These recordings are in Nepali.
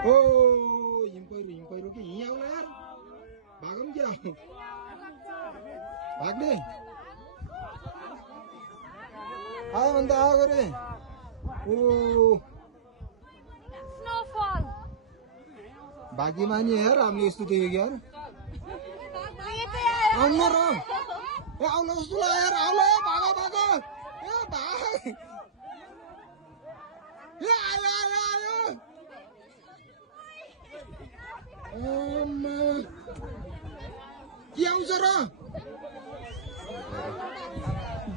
ओ हिम पहिरो कि यहाँ आउला यार भागौँ क्या भाग्ने आयो भने त आएको रे ओ स्नोफल भाग्यमानी यार हामीले यस्तो देखेको यार आउनु र ए आउला जस्तो ल यार आउला भाग भाग ए भाग ए आयो आयो आयो के आउँछ र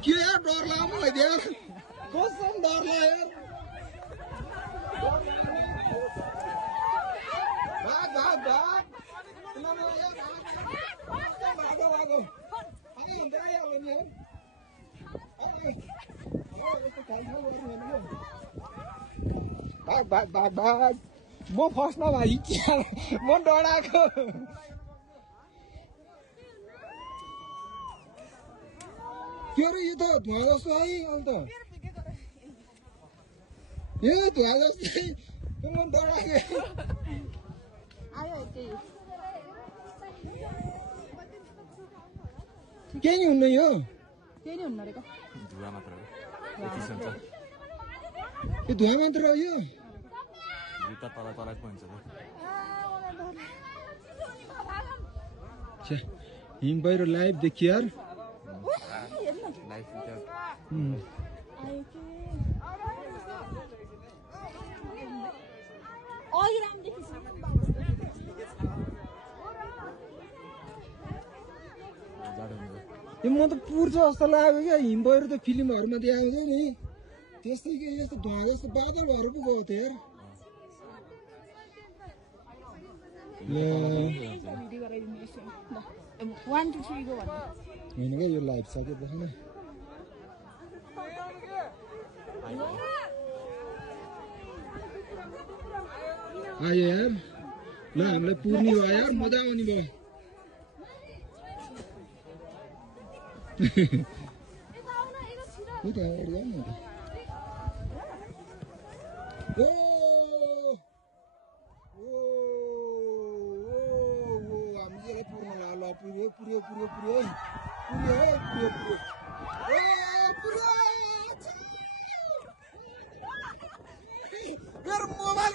के यार डर लाग्यो मलाई यार कसम डर लाग्यो यार भाग भाग भाग भागो भागो आयो अन्त आइहाल्यो नि भाग भाग भाग भाग म फस्न भाइ म डराएको के अरे यो त धुवा जस्तो है अन्त यो धुवा जस्तै म डराएको केही नि हुन्न यो केही नि हुन्न रे धुवा मात्र हो यो धुवा मात्र हो यो जुत्ता तल तलै पो हुन्छ त हिम पहिरो लाइभ देखियो यार म त पुर्छ जस्तो लाग्यो क्या हिम पहिरो त फिल्महरूमा देखाउँछ नि त्यस्तै के यस्तो धुवा जस्तो बादलहरू पो गएको थियो यार होइन क्या यो लाइभ सक्यो देखाउन आयो यार ल हामीलाई पुर्ने भयो यार मजा आउने भयो उता अगाडि जाऊ न ओ हामीले पुर्न ल पुर्यो पुर्यो पुर्यो पुर्यो पुर्यो पुर्यो पुर्यो मेरो मोबाइल